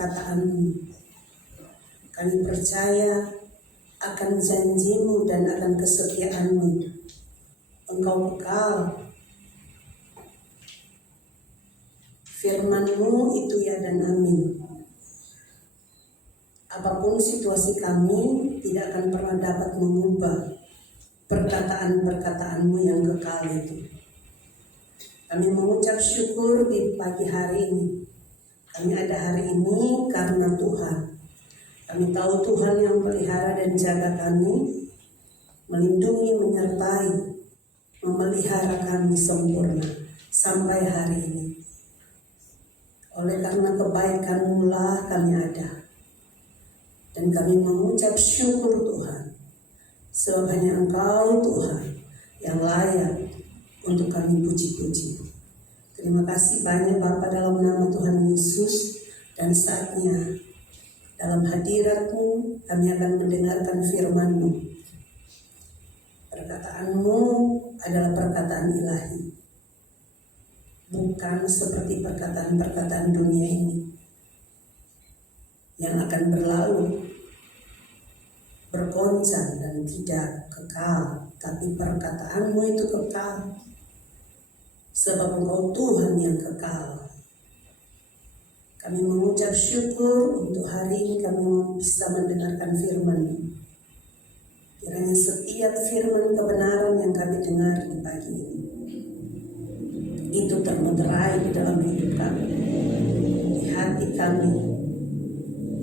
perkataan-Mu. Kami percaya akan janji-Mu dan akan kesetiaan-Mu. Engkau kekal. Firman-Mu itu ya dan amin. Apapun situasi kami tidak akan pernah dapat mengubah perkataan-perkataan-Mu yang kekal itu. Kami mengucap syukur di pagi hari ini. Kami ada hari ini karena Tuhan. Kami tahu Tuhan yang pelihara dan jaga kami, melindungi, menyertai, memelihara kami sempurna sampai hari ini. Oleh karena kebaikan-Mu lah kami ada. Dan kami mengucap syukur Tuhan, sebab hanya Engkau Tuhan yang layak untuk kami puji-puji. Terima kasih banyak Bapa dalam nama Tuhan Yesus, dan saatnya dalam hadirat-Mu kami akan mendengarkan firman-Mu. Perkataan-Mu adalah perkataan ilahi, bukan seperti perkataan-perkataan dunia ini yang akan berlalu, bergoncang dan tidak kekal. Tapi perkataan-Mu itu kekal, sebab Engkau Tuhan yang kekal. Kami mengucap syukur untuk hari ini kami bisa mendengarkan firman-Mu. Kiranya setiap firman kebenaran yang kami dengar di pagi ini, itu termeterai di dalam hidup kami, di hati kami,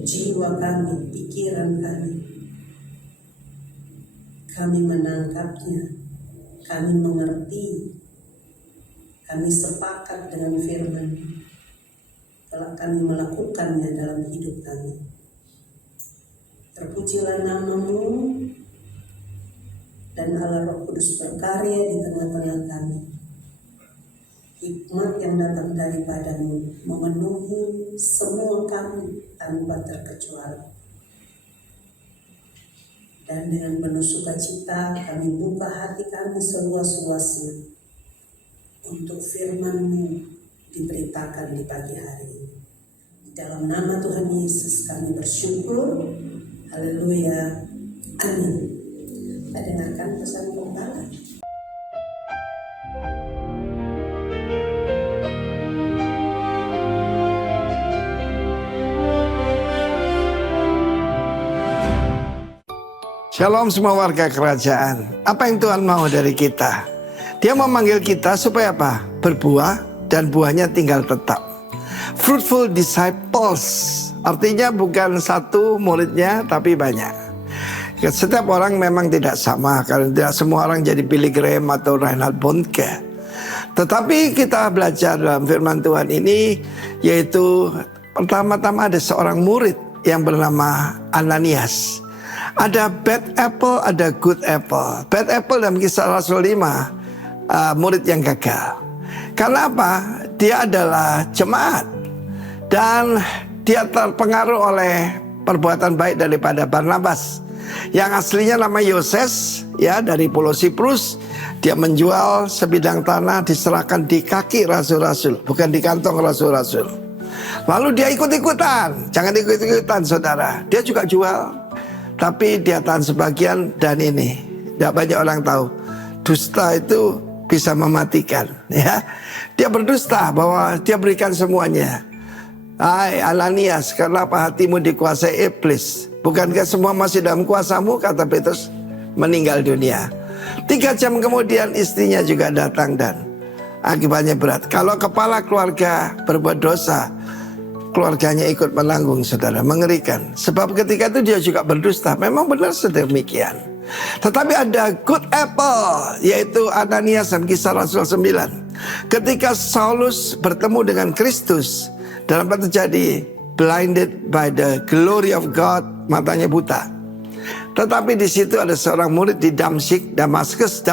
jiwa kami, pikiran kami. Kami menangkapnya, kami mengerti, kami sepakat dengan firman. Telah kami melakukannya dalam hidup kami. Terpujilah nama-Mu, dan Allah Roh Kudus berkarya di tengah-tengah kami. Hikmat yang datang daripada-Mu memenuhi semua kami tanpa terkecuali. Dan dengan penuh sukacita kami buka hati kami seluas-luasnya untuk firman-Mu diberitakan di pagi hari ini. Dalam nama Tuhan Yesus kami bersyukur. Haleluya. Amin. Kita dengarkan pesan pembala. Shalom semua warga kerajaan. Apa yang Tuhan mau dari kita? Dia memanggil kita supaya apa? Berbuah dan buahnya tinggal tetap. Fruitful disciples. Artinya bukan satu muridnya tapi banyak. Setiap orang memang tidak sama, karena tidak semua orang jadi Billy Graham atau Reinhard Bonnke. Tetapi kita belajar dalam firman Tuhan ini, yaitu pertama-tama ada seorang murid yang bernama Ananias. Ada bad apple, ada good apple. Bad apple dalam Kisah Rasul 5, murid yang gagal. Karena apa? Dia adalah jemaat, dan dia terpengaruh oleh perbuatan baik daripada Barnabas, yang aslinya nama Yoses, ya, dari Pulau Siprus. Dia menjual sebidang tanah, diserahkan di kaki rasul-rasul, bukan di kantong rasul-rasul. Lalu dia ikut-ikutan. Jangan ikut-ikutan saudara. Dia juga jual, tapi dia tahan sebagian. Dan ini tidak banyak orang tahu, dusta itu bisa mematikan, ya. Dia berdusta bahwa dia berikan semuanya. Hai Ananias, kenapa hatimu dikuasai iblis? Bukankah semua masih dalam kuasamu? Kata Petrus. Meninggal dunia. 3 jam kemudian istrinya juga datang, dan akibatnya berat. Kalau kepala keluarga berbuat dosa, keluarganya ikut menanggung, saudara. Mengerikan. Sebab ketika itu dia juga berdusta. Memang benar sedemikian. Tetapi ada good apple, yaitu Ananias dan Kisah Rasul 9. Ketika Saulus bertemu dengan Kristus, dalam terjadi blinded by the glory of God, matanya buta. Tetapi di situ ada seorang murid di Damaskus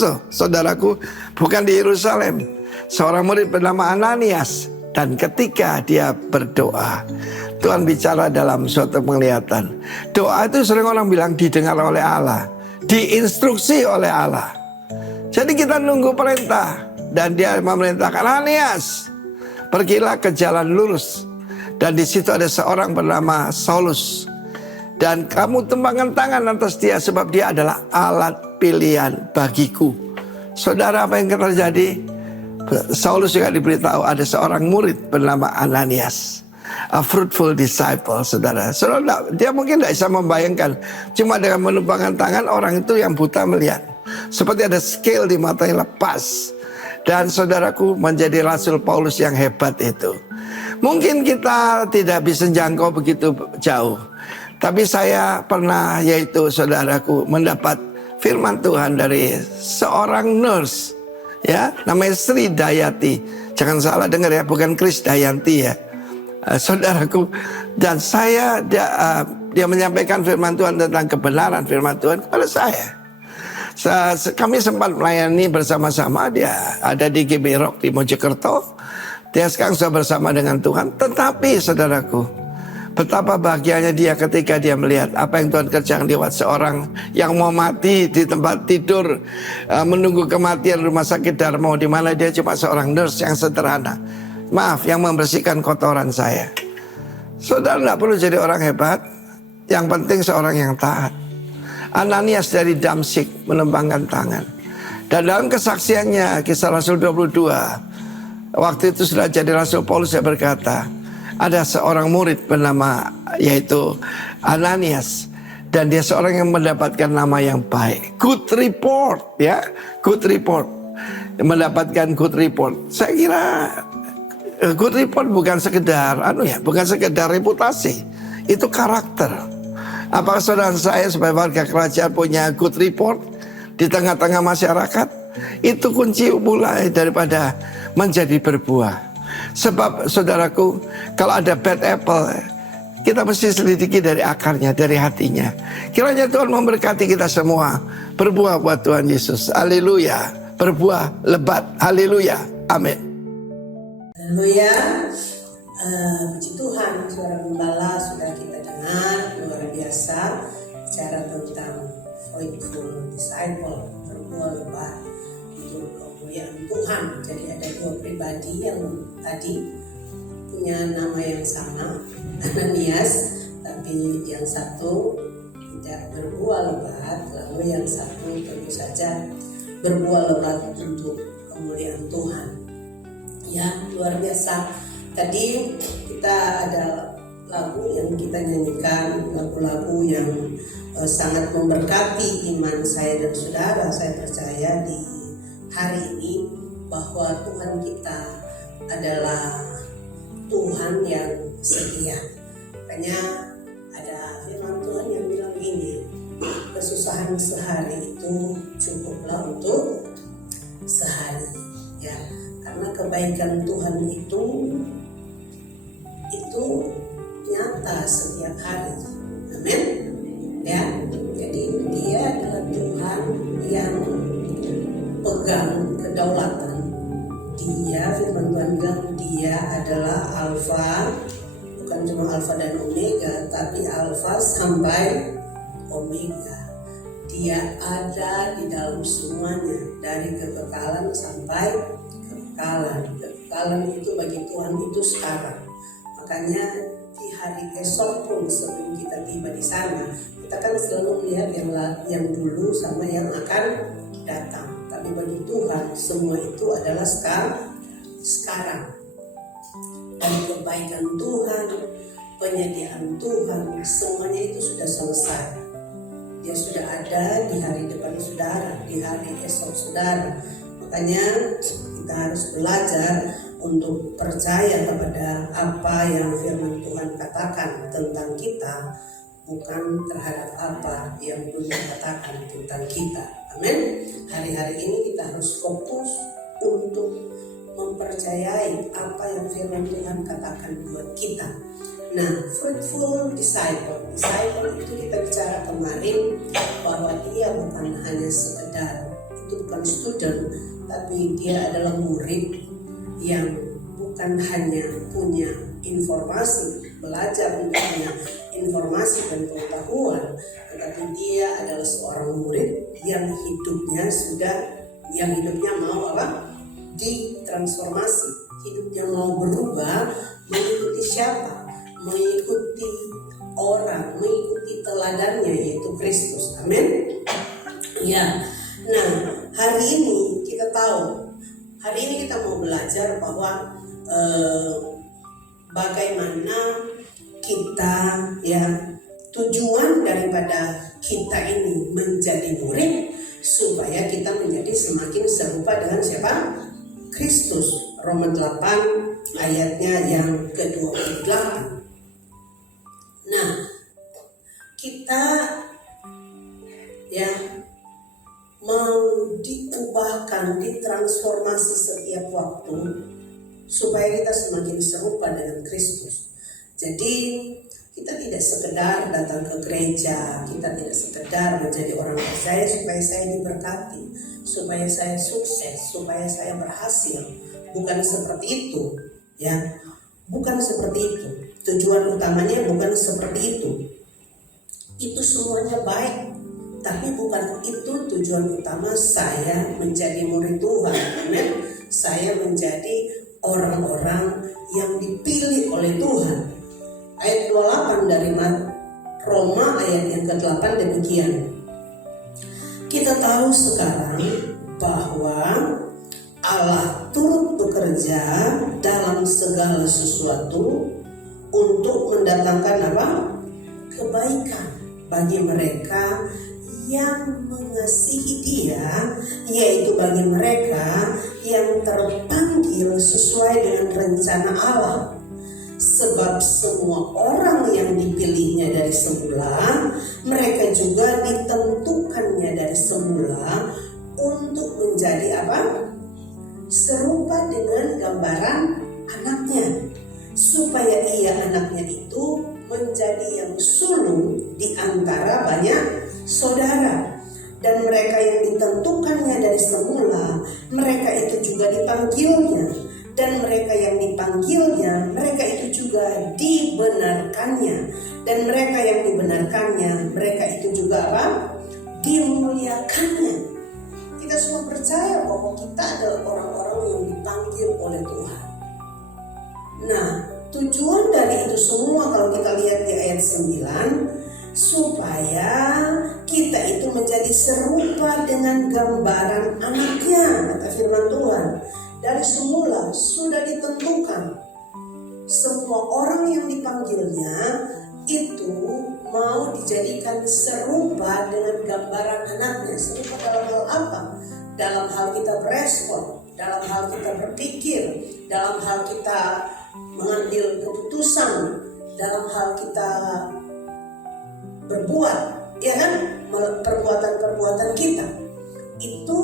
loh, saudaraku, bukan di Yerusalem. Seorang murid bernama Ananias, dan ketika dia berdoa, Tuhan bicara dalam suatu penglihatan. Doa itu sering orang bilang didengar oleh Allah, diinstruksi oleh Allah. Jadi kita nunggu perintah, dan dia memerintahkan, Ananias, pergilah ke jalan lurus. Dan di situ ada seorang bernama Saulus. Dan kamu tembangkan tangan atas dia sebab dia adalah alat pilihan bagiku. Saudara, apa yang terjadi? Saulus juga diberitahu ada seorang murid bernama Ananias. A fruitful disciple, saudara. Saudara, dia mungkin tidak bisa membayangkan. Cuma dengan menumpangkan tangan orang itu yang buta melihat. Seperti ada scale di matanya lepas. Dan saudaraku menjadi Rasul Paulus yang hebat itu. Mungkin kita tidak bisa jangkau begitu jauh. Tapi saya pernah, yaitu saudaraku, mendapat firman Tuhan dari seorang nurse. Ya, namanya Sri Dayati. Jangan salah dengar ya, bukan Kris Dayanti ya. Saudaraku, dan saya dia menyampaikan firman Tuhan tentang kebenaran firman Tuhan kepada saya. Kami sempat melayani bersama-sama. Dia ada di GB Rock di Mojokerto. Dia sekarang sudah bersama dengan Tuhan. Tetapi saudaraku, betapa bahagianya dia ketika dia melihat apa yang Tuhan kerjakan lewat seorang yang mau mati di tempat tidur, menunggu kematian rumah sakit Darmo, di mana dia cuma seorang nurse yang sederhana. Maaf, yang membersihkan kotoran saya. Saudara tidak perlu jadi orang hebat, yang penting seorang yang taat. Ananias dari Damsyik menembangkan tangan. Dan dalam kesaksiannya, Kisah Rasul 22, waktu itu sudah jadi Rasul Paulus, yang berkata, ada seorang murid bernama yaitu Ananias, dan dia seorang yang mendapatkan nama yang baik. Good report, ya, good report. Mendapatkan good report. Saya kira good report bukan sekedar bukan sekedar reputasi, itu karakter. Apakah saudara saya sebagai warga kerajaan punya good report di tengah-tengah masyarakat? Itu kunci mulai daripada menjadi berbuah. Sebab saudaraku, kalau ada bad apple, kita mesti selidiki dari akarnya, dari hatinya. Kiranya Tuhan memberkati kita semua. Berbuah buat Tuhan Yesus. Haleluya. Berbuah lebat. Haleluya. Amin. Haleluya. Puji Tuhan, suara gembala sudah kita dengar, luar biasa bicara tentang faithful disciple, berbuah lebat untuk kemuliaan Tuhan. Jadi ada dua pribadi yang tadi punya nama yang sama, Ananias, tapi yang satu tidak berbuah lebat, lalu yang satu tentu saja berbuah lebat untuk kemuliaan Tuhan. Ya, luar biasa. Tadi kita ada lagu yang kita nyanyikan, lagu-lagu yang sangat memberkati iman saya dan saudara. Saya percaya di hari ini bahwa Tuhan kita adalah Tuhan yang setia. Makanya ada firman Tuhan yang bilang gini, kesusahan sehari itu cukuplah untuk sehari. Ya, karena kebaikan Tuhan itu nyata setiap hari. Amin. Ya, jadi dia adalah Tuhan yang pegang kedaulatan. Dia, firman Tuhan bilang, dia adalah Alfa, bukan cuma Alfa dan Omega, tapi Alfa sampai Omega. Dia ada di dalam semuanya, dari kekekalan sampai kekekalan. Kekekalan itu bagi Tuhan itu sekarang. Makanya di hari esok pun sebelum kita tiba di sana, kita kan selalu melihat yang dulu sama yang akan datang. Tapi bagi Tuhan semua itu adalah sekarang. Dan kebaikan Tuhan, penyediaan Tuhan, semuanya itu sudah selesai. Dia sudah ada di hari depan saudara, di hari esok saudara. Makanya kita harus belajar untuk percaya kepada apa yang firman Tuhan katakan tentang kita, bukan terhadap apa yang dunia katakan tentang kita. Amin. Hari-hari ini kita harus fokus untuk mempercayai apa yang firman Tuhan katakan buat kita. Nah, fruitful disciple itu kita bicara kemarin bahwa dia bukan hanya sekedar, itu bukan student, tapi dia adalah murid yang bukan hanya punya informasi, belajar untuk punya informasi dan pengetahuan, tetapi dia adalah seorang murid yang hidupnya mau ditransformasi, hidupnya mau berubah mengikuti siapa? mengikuti orang, mengikuti teladannya yaitu Kristus. Amin. Ya. Nah, hari ini kita tahu, hari ini kita mau belajar bahwa bagaimana kita, ya, tujuan daripada kita ini menjadi murid supaya kita menjadi semakin serupa dengan siapa? Kristus. Roma 8 ayatnya yang ke-28. Nah, kita, ya, mau diubahkan, ditransformasi setiap waktu supaya kita semakin serupa dengan Kristus. Jadi kita tidak sekedar datang ke gereja, kita tidak sekedar menjadi orang percaya supaya saya diberkati, supaya saya sukses, supaya saya berhasil. Bukan seperti itu, ya. Bukan seperti itu. Tujuan utamanya bukan seperti itu. Itu semuanya baik, tapi bukan itu tujuan utama saya menjadi murid Tuhan. Amin. Saya menjadi orang-orang yang dipilih oleh Tuhan. Ayat 28 dari Roma ayat yang ke-8 demikian. Kita tahu sekarang bahwa Allah turut bekerja dalam segala sesuatu untuk mendatangkan apa? Kebaikan bagi mereka yang mengasihi Dia, yaitu bagi mereka yang terpanggil sesuai dengan rencana Allah. Sebab semua orang yang dipilihnya dari semula, mereka juga ditentukannya dari semula untuk menjadi apa? Serupa dengan gambaran anaknya, supaya ia anaknya itu menjadi yang sulung di antara banyak saudara. Dan mereka yang ditentukannya dari semula, mereka itu juga dipanggilnya. Dan mereka yang dipanggilnya, mereka itu juga dibenarkannya. Dan mereka yang dibenarkannya, mereka itu juga apa? Dimuliakannya. Kita semua percaya bahwa kita adalah orang-orang yang dipanggil oleh Tuhan. Nah, tujuan dari itu semua kalau kita lihat di ayat 9, supaya kita itu menjadi serupa dengan gambaran anaknya, kata firman Tuhan. Dari semula sudah ditentukan semua orang yang dipanggilnya itu mau dijadikan serupa dengan gambaran anaknya. Serupa dalam hal apa? Dalam hal kita berespon, dalam hal kita berpikir, dalam hal kita mengambil keputusan, dalam hal kita berbuat, ya kan? Perbuatan-perbuatan kita. Itu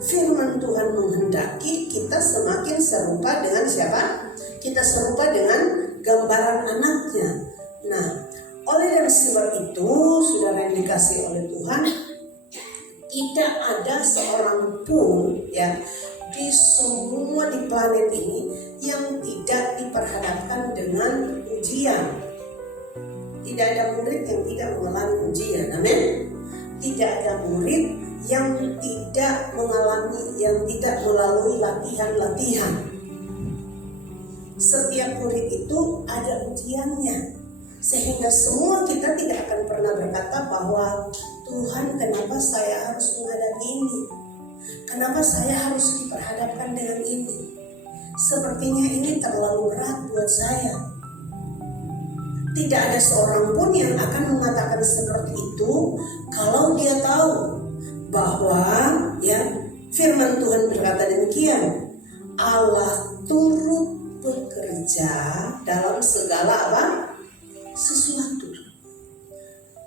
firman Tuhan menghendaki kita semakin serupa dengan siapa? Kita serupa dengan gambaran anaknya. Nah, oleh dari sebab itu, saudara yang dikasihi oleh Tuhan, tidak ada seorang pun, ya, di semua di planet ini yang tidak diperhadapkan dengan ujian. Tidak ada murid yang tidak mengalami ujian. Amin. Tidak ada murid yang tidak mengalami, yang tidak melalui latihan-latihan. Setiap murid itu ada ujiannya, sehingga semua kita tidak akan pernah berkata bahwa Tuhan, kenapa saya harus menghadapi ini? Kenapa saya harus diperhadapkan dengan ini? Sepertinya ini terlalu berat buat saya. Tidak ada seorang pun yang akan mengatakan seperti itu kalau dia tahu bahwa, ya, firman Tuhan berkata demikian. Allah turut bekerja dalam segala apa? Sesuatu.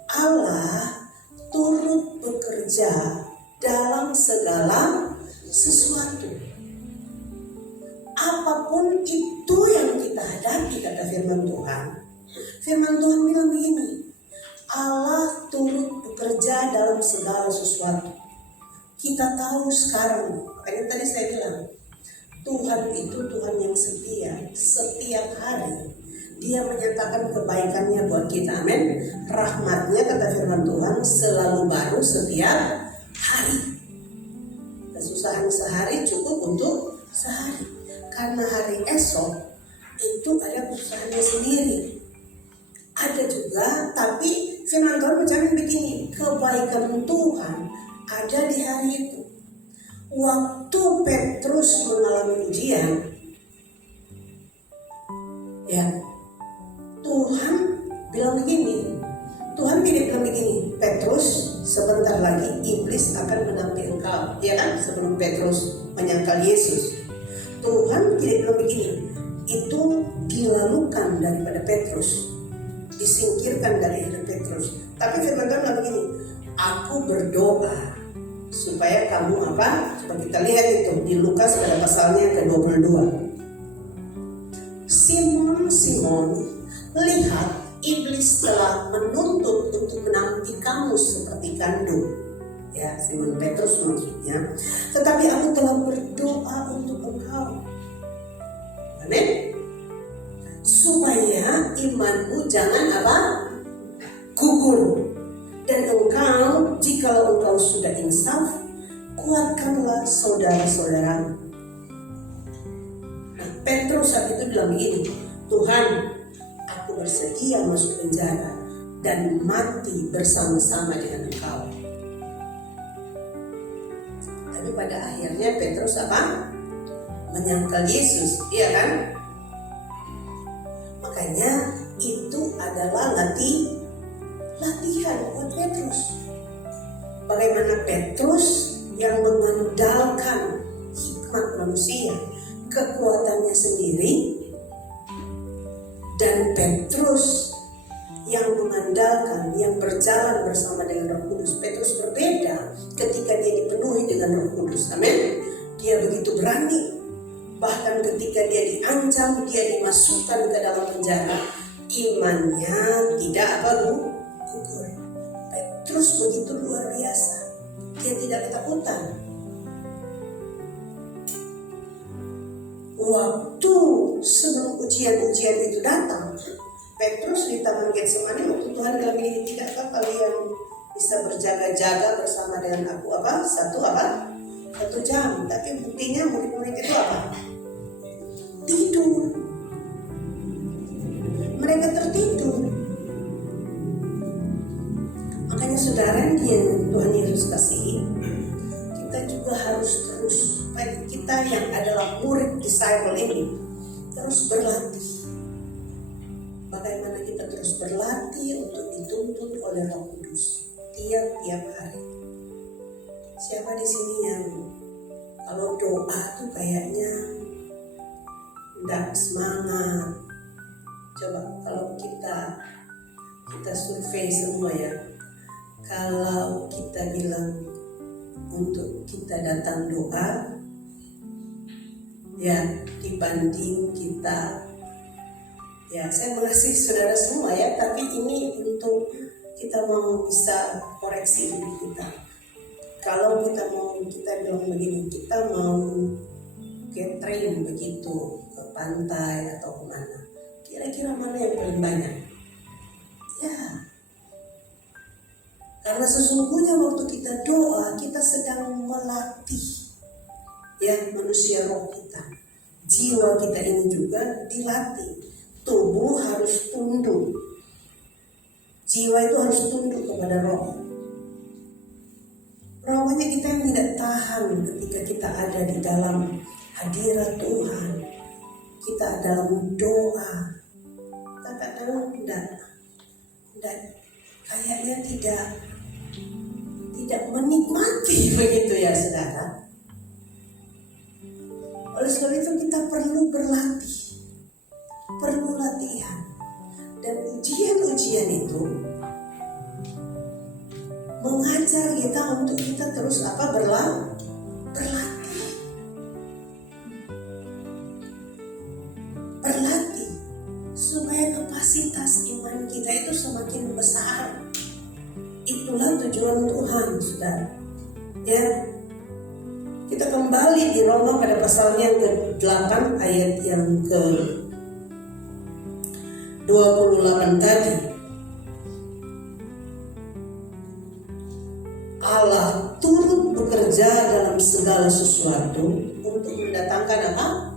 Allah turut bekerja dalam segala sesuatu. Apapun itu yang kita hadapi, kata firman Tuhan. Firman Tuhan bilang begini, Allah turut bekerja dalam segala sesuatu. Kita tahu sekarang, makanya tadi saya bilang, Tuhan itu Tuhan yang setia. Setiap hari Dia menyatakan kebaikannya buat kita. Amin. Rahmatnya, kata firman Tuhan, selalu baru setiap hari. Kesusahan sehari cukup untuk sehari. Karena hari esok itu ada kesusahannya sendiri. ada juga, tapi firman Tuhan menjamin begini, kebaikan Tuhan ada di hari itu. Waktu Petrus mengalami ujian, ya Tuhan bilang begini, Tuhan bilang begini, Petrus, sebentar lagi iblis akan menampi engkau, ya kan? Sebelum Petrus menyangkal Yesus, Tuhan tidak bilang begini, itu dilalukan daripada Petrus, disingkirkan dari hidup Petrus. Tapi firman Tuhan bilang begini, aku berdoa supaya kamu apa? Coba kita lihat itu di Lukas pada pasalnya ke-22. Simon, lihat iblis telah menuntut untuk menampi kamu seperti gandum. Ya, Simon Petrus maksudnya. Tetapi aku telah berdoa untuk engkau. Amin. Supaya imanmu jangan apa? Gugur. Dan engkau, jikalau engkau sudah insaf, kuatkanlah saudara-saudaramu. Nah, Petrus saat itu bilang begini, Tuhan, aku bersedia masuk penjara dan mati bersama-sama dengan engkau. Tapi pada akhirnya Petrus apa? Menyangkal Yesus, iya kan? Makanya itu adalah latihan buat Petrus. Bagaimana Petrus yang mengandalkan hikmat manusia, kekuatannya sendiri, dan Petrus yang mengandalkan, yang berjalan bersama dengan Roh Kudus. Petrus berbeda ketika dia dipenuhi dengan Roh Kudus. Amin. Dia begitu berani. Bahkan ketika dia diancam, dia dimasukkan ke dalam penjara, imannya tidak gugur. Petrus begitu luar biasa. Dia tidak ketakutan. Waktu sebelum ujian-ujian itu datang, Petrus di Taman Getsemani, waktu Tuhan bilang ini, tidakkah kalian bisa berjaga-jaga bersama dengan aku satu jam? Tapi buktinya murid-murid itu apa? Tidur. Mereka tertidur. Makanya saudara yang Tuhan Yesus kasihi, kita juga harus terus, baik kita yang adalah murid disciple ini, terus berlatih. Bagaimana kita terus berlatih untuk dituntun oleh Roh Kudus tiap-tiap hari. Siapa di sini yang kalau doa tuh kayaknya tidak semangat? Coba kalau kita survei semua ya. Kalau kita bilang untuk kita datang doa, ya dibanding kita, ya saya mengasihi saudara semua ya, tapi ini untuk kita mau bisa koreksi diri kita. Kalau kita bilang begini, kita mau gathering begitu ke pantai atau kemana, kira-kira mana yang paling banyak? Ya, karena sesungguhnya waktu kita doa, kita sedang melatih ya manusia roh kita. Jiwa kita ini juga dilatih. Tubuh harus tunduk. Jiwa itu harus tunduk kepada roh. Rohnya kita yang tidak tahan ketika kita ada di dalam hadirat Tuhan. Kita dalam doa. Kadang-kadang kayaknya tidak menikmati begitu ya saudara. Oleh sebab itu kita perlu berlatih, perlu latihan, dan ujian-ujian itu mengajar kita untuk kita terus berlatih supaya kapasitas iman kita itu semakin besar. Itulah tujuan Tuhan, saudara. Ya, kita kembali di Roma pada pasalnya ke-8 ayat yang ke-28 tadi. Allah turut bekerja dalam segala sesuatu untuk mendatangkan apa?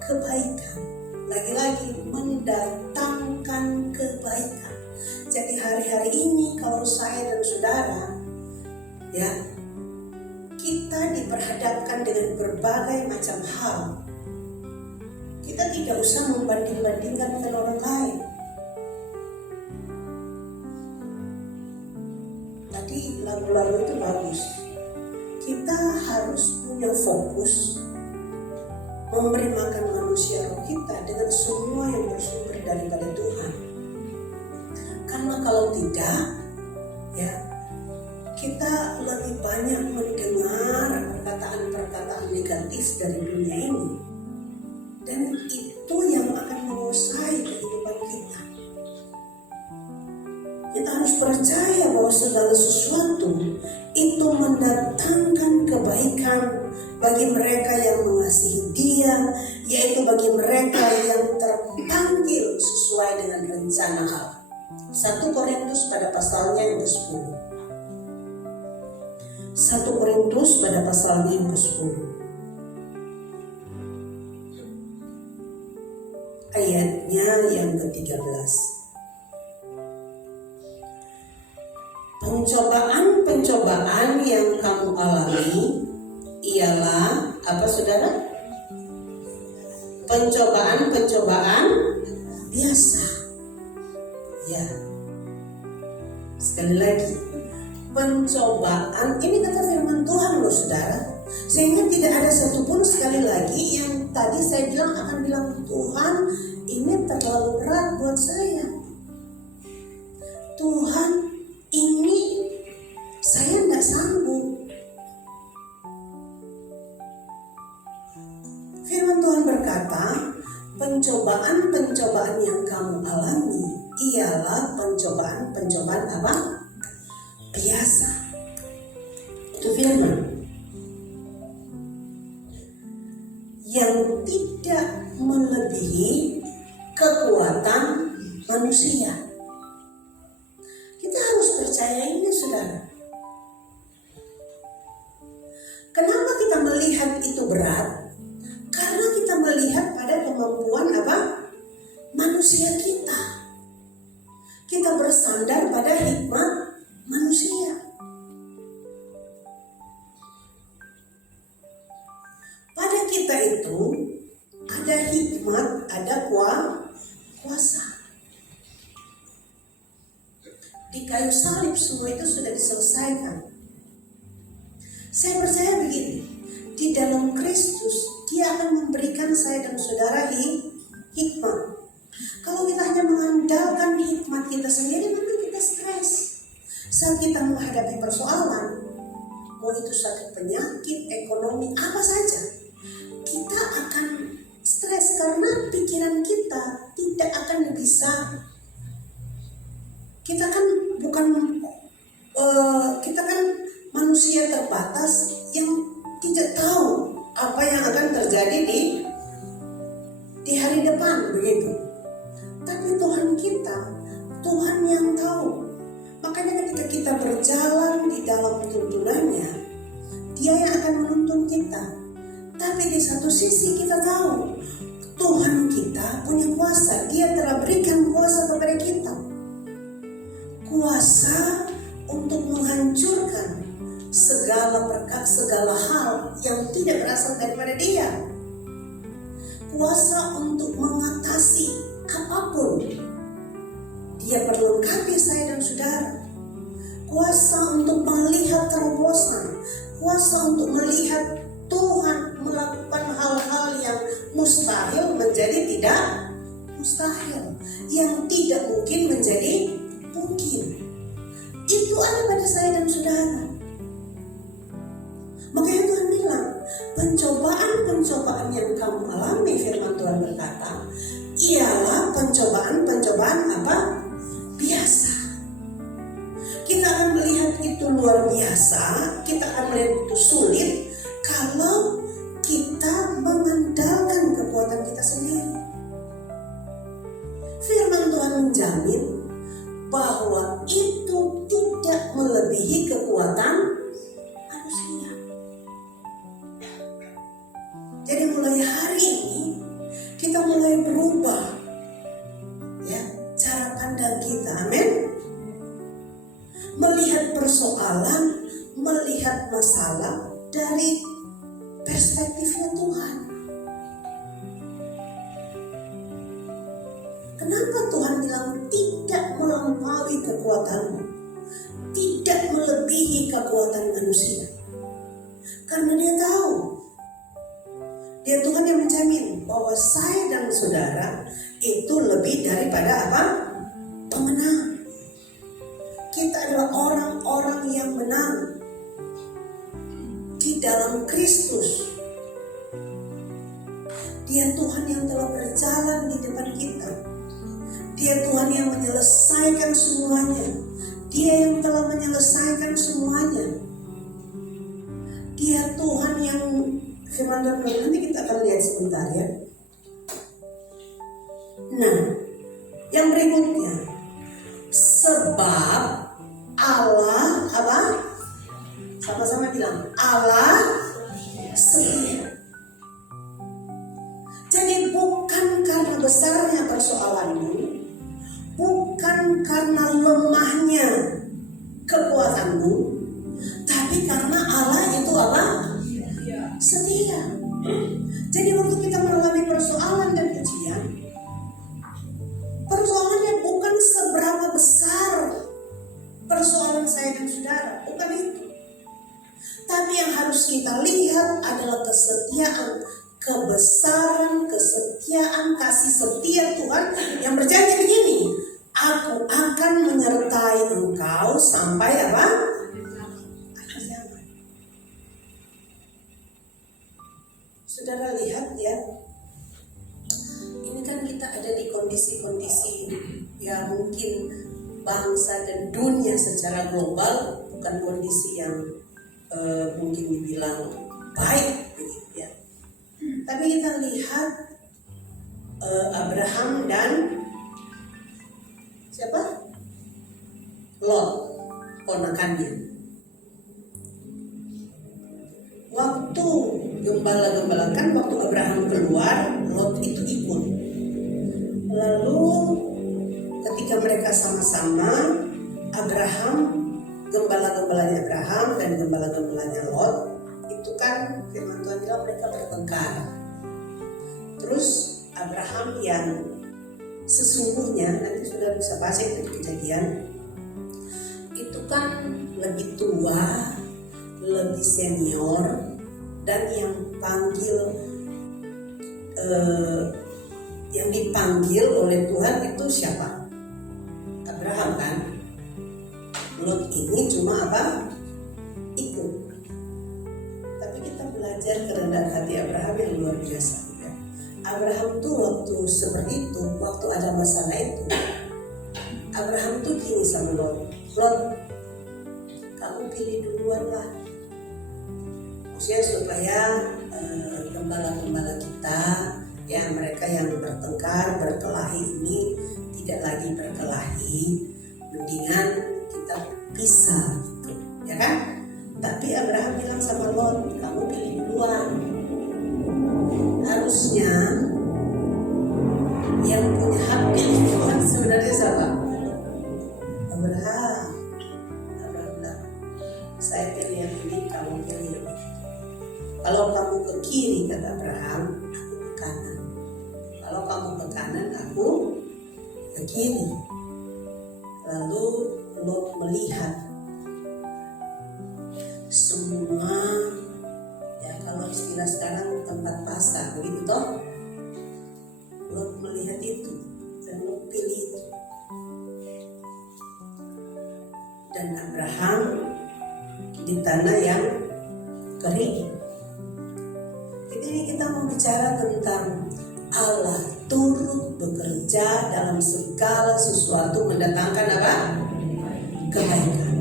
Kebaikan. Lagi-lagi mendatangkan kebaikan. Jadi hari-hari ini kalau saya dan saudara, ya, kita diperhadapkan dengan berbagai macam hal. Kita tidak usah membanding-bandingkan dengan orang lain. Tadi lagu-lagu itu bagus. Kita harus punya fokus memberi makan manusia roh kita dengan semua yang bersumber daripada Tuhan. Karena kalau tidak, ya, kita lebih banyak mendengar perkataan-perkataan negatif dari dunia ini, dan itu yang akan menguasai kehidupan kita. Kita harus percaya bahwa segala sesuatu itu mendatangkan kebaikan bagi mereka yang mengasihi Dia, yaitu bagi mereka yang terpanggil sesuai dengan rencana Allah. 1 Korintus pada pasalnya yang ke-10. 1 Korintus pada pasalnya yang ke-10. Ayatnya yang ke-13. Pencobaan-pencobaan yang kamu alami ialah apa, saudara? Pencobaan-pencobaan biasa. Ya. Sekali lagi, pencobaan ini kata firman Tuhan loh, saudara. Sehingga tidak ada satupun, sekali lagi, yang tadi saya bilang akan bilang, Tuhan ini terlalu berat buat saya. Tuhan ini saya nggak sanggup. Firman Tuhan berkata, pencobaan-pencobaan yang kamu alami ialah pencobaan-pencobaan apa? Biasa. Itu firman yang tidak melebihi kekuatan manusia. Kita harus percaya ini, saudara. Kenapa kita melihat itu berat? Karena kita melihat pada kemampuan apa? Manusia kita. Kita bersandar pada hikmat manusia. Pada kita itu ada hikmat, ada kuasa. Di kayu salib semua itu sudah diselesaikan. Saya percaya begini, di dalam Kristus Dia akan memberikan saya dan saudara hikmat. Kalau kita hanya mengandalkan hikmat kita sendiri, nanti kita stres. Saat kita menghadapi persoalan, mau itu sakit penyakit, ekonomi, apa saja, kita akan stres karena pikiran kita tidak akan bisa. Kita kan kita kan manusia terbatas yang tidak tahu apa yang akan terjadi di hari depan, begitu. Tapi Tuhan kita, Tuhan yang tahu. Makanya ketika kita berjalan di dalam tuntunannya, Dia yang akan menuntun kita. Tapi di satu sisi kita tahu Tuhan kita punya kuasa. Dia telah berikan kuasa kepada kita, kuasa untuk menghancurkan segala hal yang tidak berasal daripada Dia, kuasa untuk mengatasi apapun. Dia perlengkapi saya dan saudara, kuasa untuk melihat terobosan, kuasa untuk melihat Tuhan melakukan hal-hal yang mustahil menjadi tidak mustahil, yang tidak mungkin menjadi mungkin. Itu ada pada saya dan saudara. Makanya Tuhan bilang, pencobaan-pencobaan yang kamu alami, firman Tuhan berkata, ialah pencobaan-pencobaan apa? Biasa. Kita akan melihat itu luar biasa, kita akan melihat itu sulit kalau kita mengandalkan kekuatan kita sendiri. Firman Tuhan menjamin bahwa itu tidak melebihi kekuatan manusia. Jadi mulai hari ini kita mulai berubah, ya, cara pandang kita. Amin. Allah melihat masalah dari perspektifnya Tuhan. Kenapa Tuhan bilang tidak melampaui kekuatanmu, tidak melebihi kekuatan manusia? Karena dia tahu, dia Tuhan yang menjamin bahwa saya dan saudara itu lebih daripada apa? Pemenang. Kita adalah orang-orang yang menang di dalam Kristus. Dia Tuhan yang telah berjalan di depan kita. Dia Tuhan yang menyelesaikan semuanya. Dia yang telah menyelesaikan semuanya. Dia Tuhan yang firman Tuhan, nanti kita akan lihat sebentar ya. Nah, yang berikutnya, sebab Allah apa? Sama-sama bilang, Allah setia. Jadi bukan karena besarnya persoalanmu, bukan karena lemahnya kekuatanmu, tapi karena Allah itu apa? Setia. Jadi waktu kita mengalami persoalan dan ujian, persoalannya bukan seberapa besar persoalan saya dan saudara, bukan itu. Tapi yang harus kita lihat adalah kesetiaan, kebesaran, kesetiaan, kasih setia Tuhan yang berjanji begini, aku akan menyertai engkau sampai apa? Akhir zaman. Saudara lihat ya, ini kan kita ada di kondisi-kondisi yang mungkin bangsa dan dunia secara global bukan kondisi yang mungkin dibilang baik begitu ya. Tapi kita lihat Abraham dan siapa? Lot, ponakannya. Waktu gembala-gembala, kan waktu Abraham keluar, Lot itu ikut. Lalu ketika mereka sama-sama, Abraham, gembala-gembalanya Abraham dan gembala-gembalanya Lot, itu kan firman Tuhan bilang mereka bertengkar. Terus Abraham yang sesungguhnya, nanti sudah bisa baca itu Kejadian, itu kan lebih tua, lebih senior, dan yang dipanggil oleh Tuhan itu siapa? Abraham kan. Lot ini cuma apa? Ikut. Tapi kita belajar kerendahan hati Abraham yang luar biasa juga. Abraham tuh waktu seperti itu, waktu ada masalah itu, Abraham tuh gini sama Lot, Lot, kamu pilih duluan lah, maksudnya supaya gembala-gembala kita, ya mereka yang bertengkar, berkelahi ini tidak lagi berkelahi, mendingan kita pisah gitu, ya kan? Tapi Abraham bilang sama Lot, kamu pilih duluan. Harusnya yang punya hak pilih duluan sebenarnya siapa? Abraham. Abraham bilang, saya pilih yang ini, kamu pilih yang ini. Kalau kamu ke kiri, kata Abraham, aku ke kanan. Kalau kamu ke kanan, aku ke kiri. Lalu Lot melihat semua, ya kalau istilah sekarang tempat pasar begitu toh. Lot melihat itu dan Lot pilih itu. Dan Abraham di tanah yang kering. Jadi kita mau bicara tentang Allah turut bekerja dalam segala sesuatu mendatangkan apa? Kebaikan.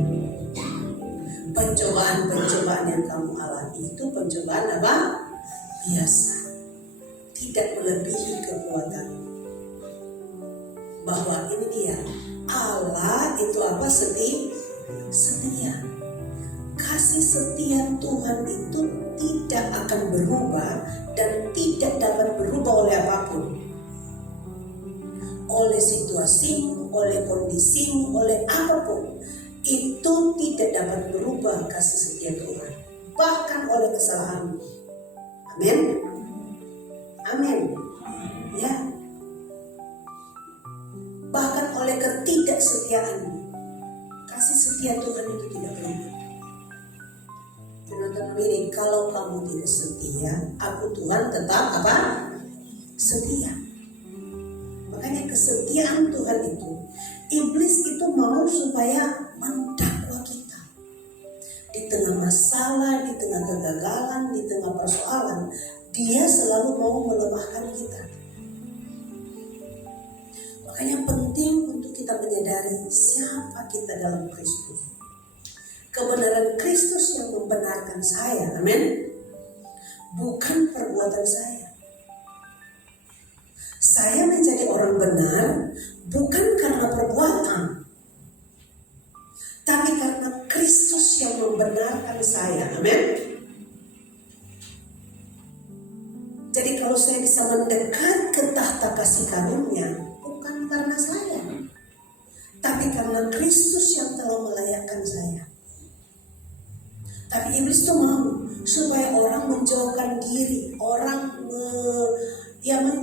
Pencobaan-pencobaan yang kamu alami itu pencobaan apa? Biasa. Tidak melebihi kekuatan. Bahwa ini dia, Allah itu apa? Setia. Kasih setia Tuhan itu tidak akan berubah dan tidak dapat berubah oleh apapun. Oleh situasimu, oleh kondisimu, oleh apapun. itu tidak dapat berubah kasih setia Tuhan, bahkan oleh kesalahanmu. Amin. Amin. Ya. Bahkan oleh ketidaksetiaanmu, kasih setia Tuhan itu tidak berubah. Penonton ini, kalau kamu tidak setia, aku Tuhan tetap apa? Setia. Makanya kesetiaan Tuhan itu, iblis itu mau supaya mendakwa kita. Di tengah masalah, di tengah kegagalan, di tengah persoalan, dia selalu mau melemahkan kita. Makanya penting untuk kita menyadari siapa kita dalam Kristus. Kebenaran Kristus yang membenarkan saya, amin. Bukan perbuatan saya. Saya menjadi orang benar bukan karena perbuatan, tapi karena Kristus yang membenarkan saya, amin. Jadi kalau saya bisa mendekat ke tahta kasih karunia, bukan karena saya, tapi karena Kristus yang telah melayakkan saya. Tapi iblis itu mau supaya orang menjauhkan diri,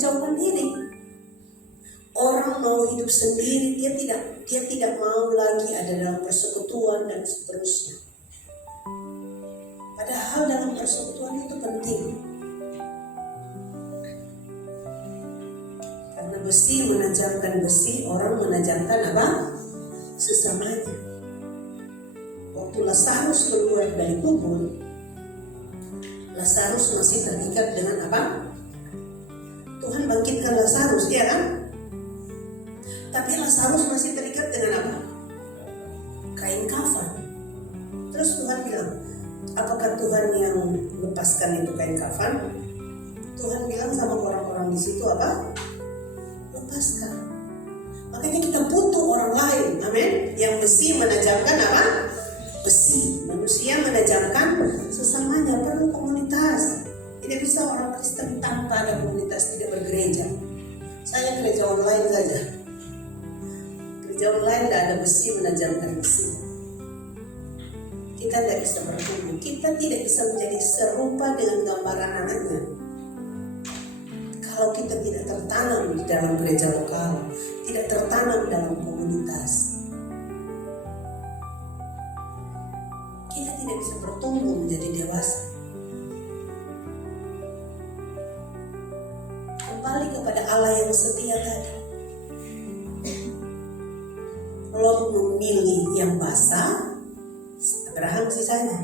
menjauhkan diri. Orang mau hidup sendiri, dia tidak mau lagi ada dalam persekutuan dan seterusnya. Padahal dalam persekutuan itu penting. Karena besi menajamkan besi, orang menajamkan apa? Sesamanya. Waktu Lazarus keluar dari kubur, Lazarus masih terikat dengan apa? Tuhan bangkitkan Lazarus, ya kan? Tapi Lazarus masih terikat dengan apa? Kain kafan. Terus Tuhan bilang, apakah Tuhan yang lepaskan itu kain kafan? Tuhan bilang sama orang-orang di situ apa? Lepaskan. Makanya kita butuh orang lain, amin. Yang besi menajamkan apa? Besi. Manusia menajamkan sesamanya, perlu komunitas. Tidak bisa orang Kristen tanpa ada komunitas, tidak bergereja. Saya gereja online saja. Gereja online tidak ada besi menajamkan besi. Kita tidak bisa bertumbuh. Kita tidak bisa menjadi serupa dengan gambaran anaknya kalau kita tidak tertanam di dalam gereja lokal, tidak tertanam dalam komunitas. Kita tidak bisa bertumbuh menjadi dewasa. Kembali kepada Allah yang setia tadi. Lot memilih yang basah, Abraham sisanya.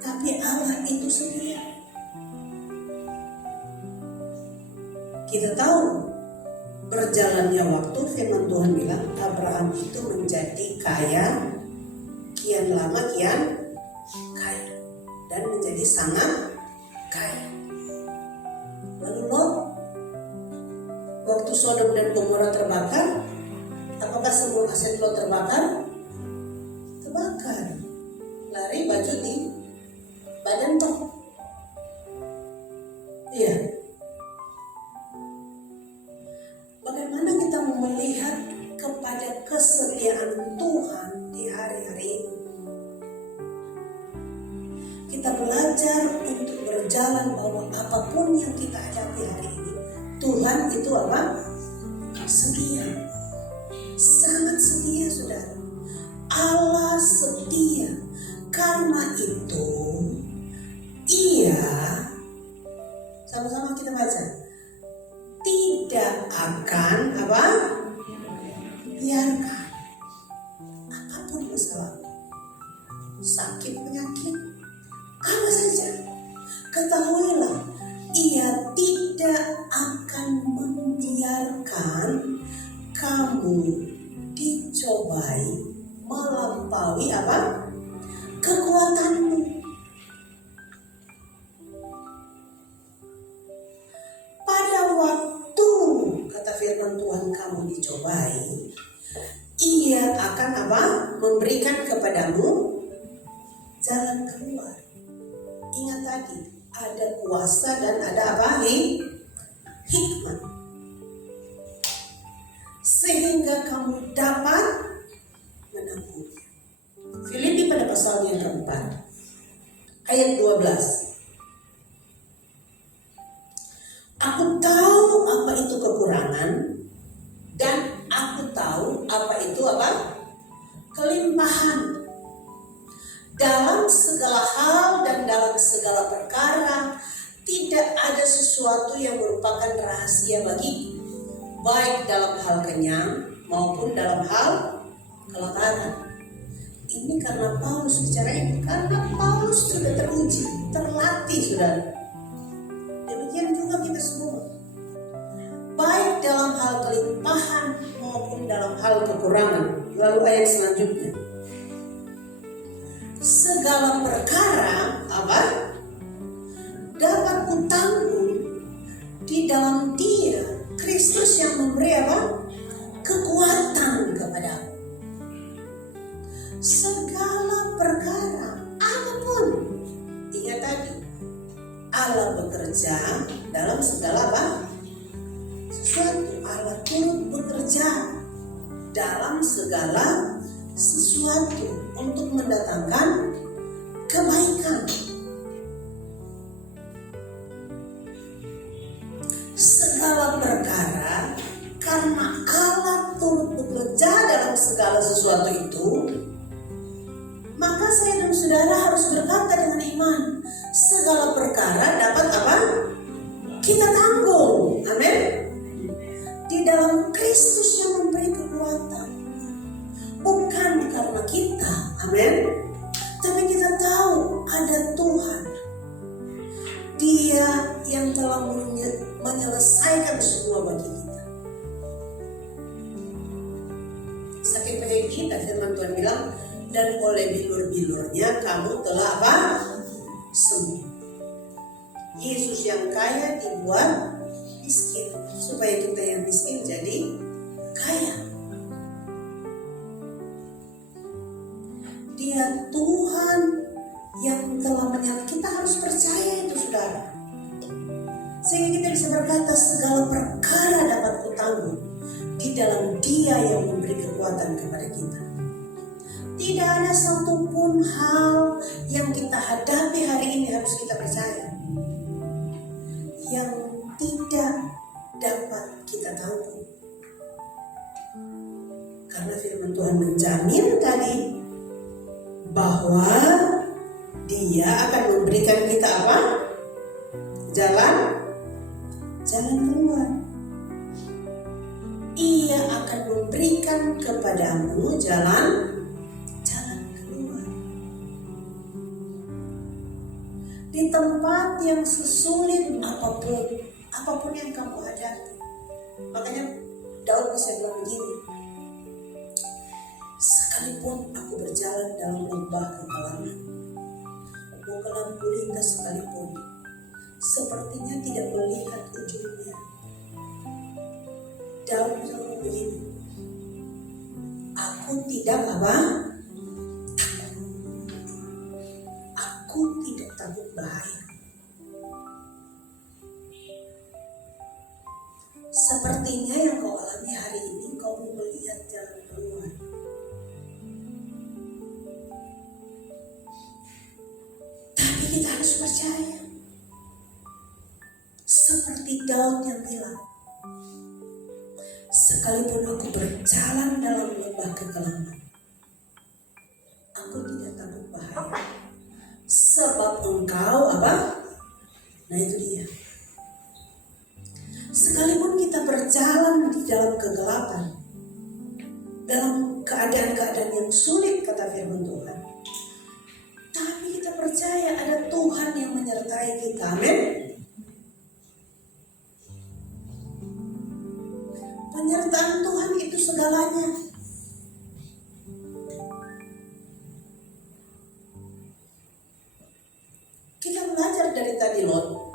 Tapi Allah itu setia. Kita tahu berjalannya waktu, firman Tuhan bilang Abraham itu menjadi kaya, kian lama kian kaya, dan menjadi sangat kaya. Lalu Lot, waktu Sodom dan Gomora terbakar, apakah semua aset Lot terbakar? Terbakar. Lari baju di badan toh. Iya. Bagaimana kita melihat kepada kesetiaan Tuhan di hari-hari ini? Kita belajar untuk berjalan bahwa apapun yang kita hadapi hari ini, Tuhan itu apa? Setia. Sangat setia, saudara. Allah setia. Karena itu, Ia, sama-sama kita baca, tidak akan apa? Biarkan apapun masalah, sakit, penyakit, apa saja, ketahuilah Ia tidak akan membiarkan kamu dicobai melampaui apa? Kekuatanmu. Pada waktu, kata firman Tuhan, kamu dicobai, Ia akan apa? Memberikan kepadamu jalan keluar. Ingat tadi, ada kuasa dan ada apa? Hikmat. Sehingga kamu dapat menanggung. ayat 12. Aku tahu apa itu kekurangan dan aku tahu apa itu kelimpahan. Dalam segala hal dan dalam segala perkara tidak ada sesuatu yang merupakan rahasia bagiku, baik dalam hal kenyang maupun dalam hal kelaparan. Ini karena Paulus bicara ini, karena Paulus sudah teruji, terlatih saudara. Demikian juga kita semua, baik dalam hal kelimpahan maupun dalam hal kekurangan. Lalu ayat selanjutnya, segala perkara dapat kutanggung di dalam Dia, Kristus yang memberi kekuatan kepadaku. Segala perkara, apapun, ingat tadi, Allah bekerja dalam segala sesuatu. Allah turut bekerja dalam segala sesuatu untuk mendatangkan kebaikan. Segala perkara, karena Allah turut bekerja dalam segala sesuatu itu, maka saya dan saudara harus berkata dengan iman, segala perkara dapat kita tanggung. Amin. Di dalam Kristus yang memberi kekuatan. Bukan karena kita, amin. Tapi kita tahu ada Tuhan. Dia yang telah menyelesaikan semua bagi kita. Saking baik kita, firman Tuhan bilang, dan oleh bilur-bilurnya kamu telah sembuh. Yesus yang kaya dibuat miskin, supaya kita yang miskin jadi kaya. Dia Tuhan yang telah menyelamatkan. Kita harus percaya itu saudara, sehingga kita bisa berkata segala perkara dapat kutanggung di dalam Dia yang memberi kekuatan kepada kita. Tidak ada satupun hal yang kita hadapi hari ini, harus kita percaya, yang tidak dapat kita tanggung. Karena firman Tuhan menjamin tadi bahwa Dia akan memberikan kita jalan keluar. Ia akan memberikan kepadamu jalan keluar. Di tempat yang sesulit apapun yang kamu hadapi. Makanya Daud bisa bilang begini, sekalipun aku berjalan dalam lembah kekelaman, mau ke lampu lintas sekalipun, sepertinya tidak melihat ujungnya. Daud bilang begini, aku tidak aku tidak takut bahaya. Sepertinya yang kau alami hari ini, kau mau melihat jalan keluar. Tapi kita harus percaya, seperti Daud yang bilang, sekalipun aku berjalan dalam lembah kekelaman, aku tidak takut bahaya, sebab Engkau Nah itu dia. Sekalipun kita berjalan di dalam kegelapan, dalam keadaan-keadaan yang sulit, kata firman Tuhan, tapi kita percaya ada Tuhan yang menyertai kita. Amin. Penyertaan Tuhan itu segalanya. Kita belajar dari tadi Lot.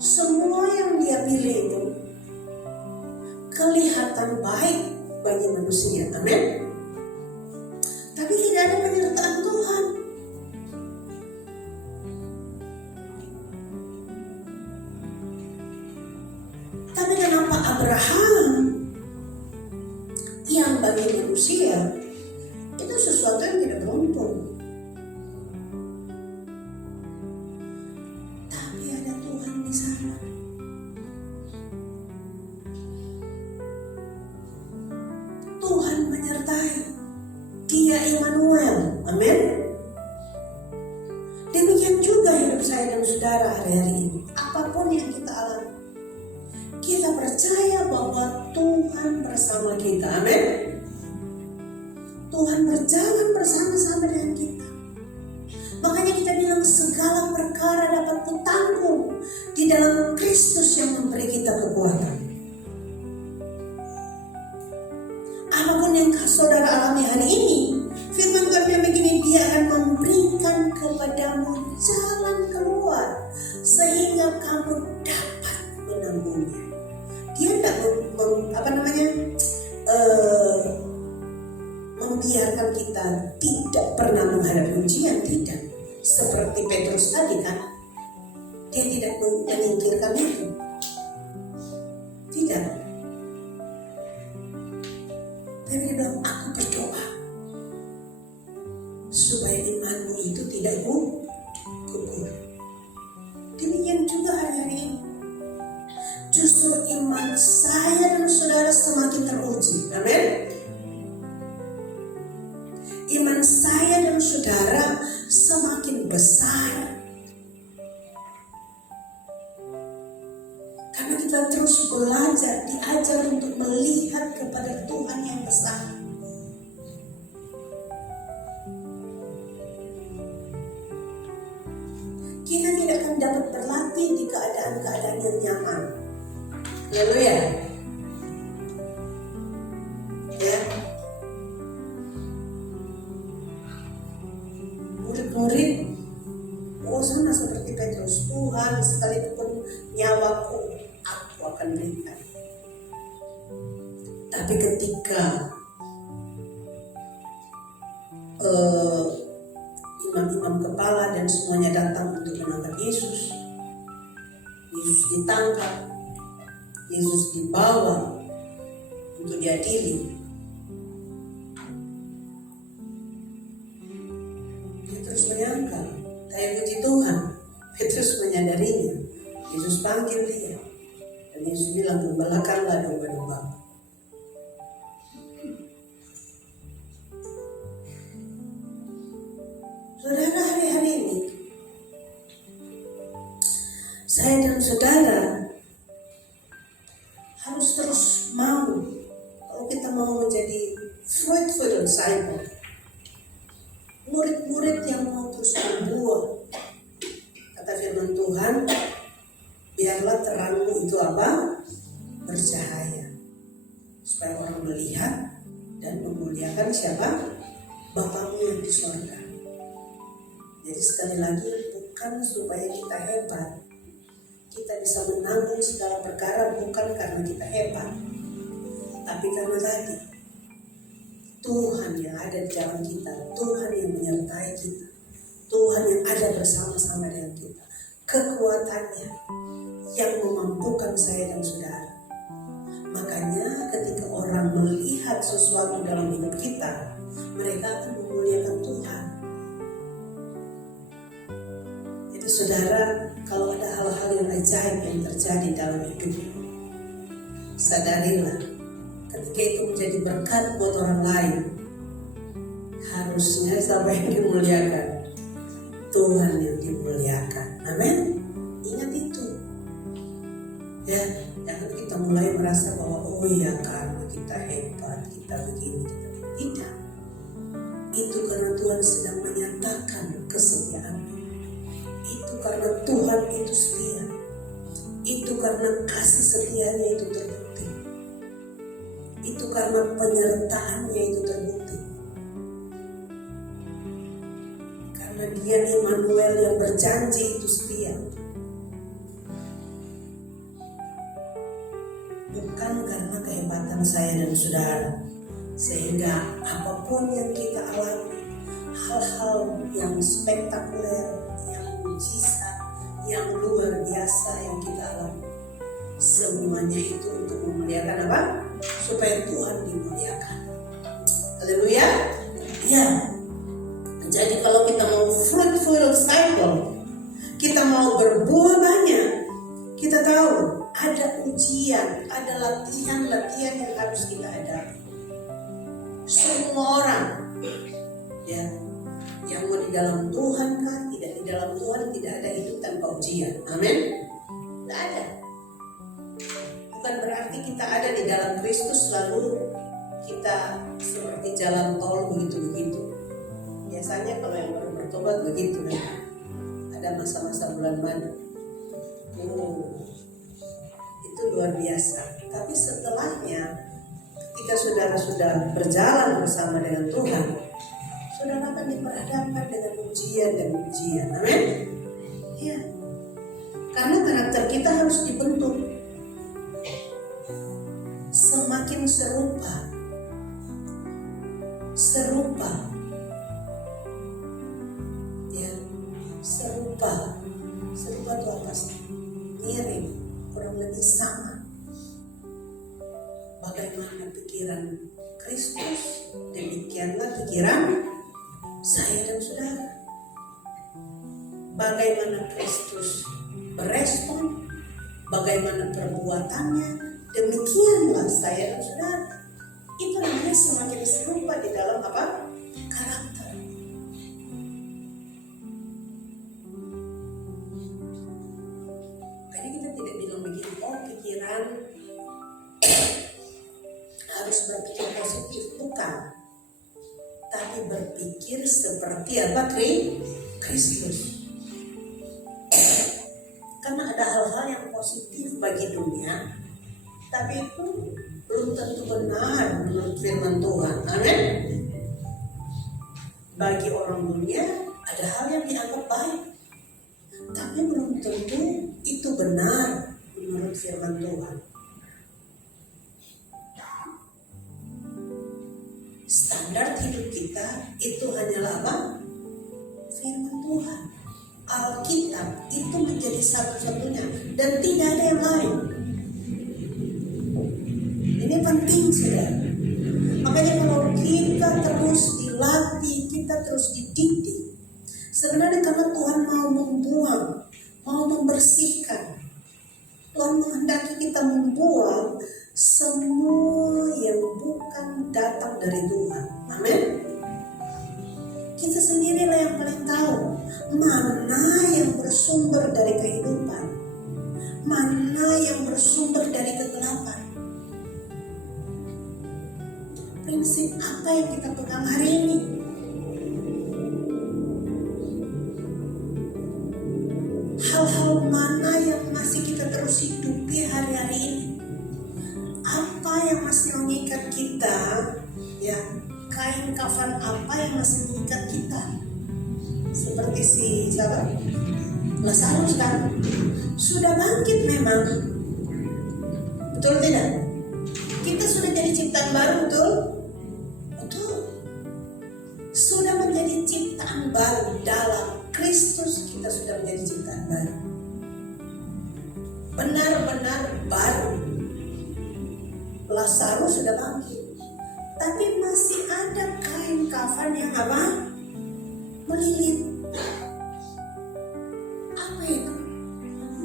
Semua yang dia pilih itu kelihatan baik bagi manusia. Amin. Tapi tidak ada penyertaan Tuhan. Tapi kenapa Abraham yang bagi manusia itu sesuatu yang tidak beruntung? menyertai. Dia Immanuel. Amin. Demikian juga hidup saya dan saudara hari-hari ini. Apapun yang kita alami, kita percaya bahwa Tuhan bersama kita. Amin. Tuhan berjalan bersama-sama dengan kita. Makanya kita bilang segala perkara dapat kutanggung di dalam Kristus yang memberi kita kekuatan. Apapun yang saudara alami hari ini, firman Tuhan yang begini, Dia akan memberikan kepadamu jalan keluar sehingga kamu dapat menanggungnya. Dia tidak membiarkan kita tidak pernah menghadapi ujian, tidak. Seperti Petrus tadi kan, dia tidak menyingkirkan itu, tidak. Tapi dia bilang, aku berdoa supaya imanmu itu tidak gugur. Demikian juga hari-hari ini. Justru iman saya dan saudara semakin teruji. Amin. Iman saya dan saudara semakin besar. Karena kita terus belajar, diajar untuk melihat kepada Tuhan yang besar. Kita tidak akan dapat berlatih di keadaan-keadaan yang nyaman. Haleluya. Ya. Murid-murid sama seperti Petrus, Tuhan sekalipun nyawaku aku akan berikan. Tapi ketika imam-imam kepala dan semuanya datang untuk menangkap Yesus, Yesus ditangkap, Yesus dibawa untuk diadili. Petrus menyangka, kayak puji Tuhan. Petrus menyadarinya. Yesus panggil dia, dan Yesus bilang, gembalakanlah domba-domba. Saudara, hari-hari ini saya dan saudara harus terus mau, kalau kita mau menjadi fruitful disciple, murid-murid yang mau terus berbuah. Kata firman Tuhan, biarlah terangmu itu apa? Bercahaya, supaya orang melihat dan memuliakan siapa? Bapakmu yang di surga. Jadi sekali lagi, bukan supaya kita hebat, kita bisa menanggung segala perkara, bukan karena kita hebat, tapi karena tadi Tuhan yang ada di dalam kita, Tuhan yang menyertai kita, Tuhan yang ada bersama-sama dengan kita, kekuatannya yang memampukan saya dan saudara. Makanya ketika orang melihat sesuatu dalam hidup kita, mereka akan memuliakan Tuhan. Jadi saudara, kalau ada hal-hal yang ajaib yang terjadi dalam hidupmu, sadarilah, ketika itu menjadi berkat buat orang lain, harusnya siapa yang dimuliakan? Tuhan yang dimuliakan. Amin. Ingat itu. Ya, jangan kita mulai merasa bahwa oh ya karena kita hebat, kita begini, kita begini. Tidak. Itu karena Tuhan sedang menyatakan kesetiaan. Itu karena Tuhan itu setia. Itu karena kasih setianya itu terbukti. Itu karena penyertaannya itu terbukti. Karena Dia Immanuel yang berjanji itu setia. Bukan karena kehebatan saya dan saudara, sehingga apapun yang kita alami, hal-hal yang spektakuler, yang mujizat, yang luar biasa yang kita alami, semuanya itu untuk memuliakan apa? Supaya Tuhan dimuliakan. Haleluya. Ya. Jadi kalau kita mau fruitful disciple, kita mau berbuah banyak, kita tahu ada ujian, ada latihan-latihan yang harus kita hadapi. Semua orang ya yang mau di dalam Tuhan kan, tidak di dalam Tuhan, tidak ada hidup tanpa ujian. Amin. Tidak ada. Bukan berarti kita ada di dalam Kristus lalu kita seperti jalan tol begitu-begitu. Biasanya kalau yang baru bertobat begitu kan. Ada masa-masa bulan madu. Itu luar biasa. Tapi setelahnya ketika saudara sudah berjalan bersama dengan Tuhan, saudara akan diperhadapkan dengan ujian dan ujian. Amin. Ya. Karena karakter kita harus dibentuk semakin serupa ya, serupa itu apa sih? Mirip, kurang lebih sama. Bagaimana pikiran Kristus, demikianlah pikiran saya dan saudara. Bagaimana Kristus berespon, bagaimana perbuatannya, demikianlah saya dan saudara. Itu namanya semakin serupa di dalam apa? Karakter. Jadi kita tidak bilang begini, oh pikiran harus berpikir positif, bukan. Tapi berpikir seperti apa? Kristus. Karena ada hal-hal yang positif bagi dunia, tapi itu belum tentu benar menurut firman Tuhan. Amin. Bagi orang dunia ada hal yang dianggap baik, tapi belum tentu itu benar menurut firman Tuhan. Standar hidup kita itu hanyalah apa? Firman Tuhan. Alkitab itu menjadi satu-satunya dan tidak ada yang lain. Ini penting, saudara. Makanya kalau kita terus dilatih, kita terus dididik, sebenarnya karena Tuhan mau membuang, mau membersihkan. Tuhan menghendaki kita membuang semua yang bukan datang dari Tuhan. Amin. Kita sendirilah yang paling tahu mana yang bersumber dari kehidupan, mana yang bersumber dari kegelapan. Prinsip apa yang kita pegang hari ini? Hal-hal mana yang masih kita terus hidupi hari-hari ini? Apa yang masih mengikat kita? Ya, kain kafan apa yang masih mengikat kita? Seperti si siapa? Lazarus kan sudah bangkit memang, betul tidak? Kita sudah jadi ciptaan baru, betul? Betul. Sudah menjadi ciptaan baru dalam Kristus, kita sudah menjadi ciptaan baru. Benar-benar baru. Lazarus sudah bangkit, tapi masih ada kain kafan yang apa? Melilit. Apa itu?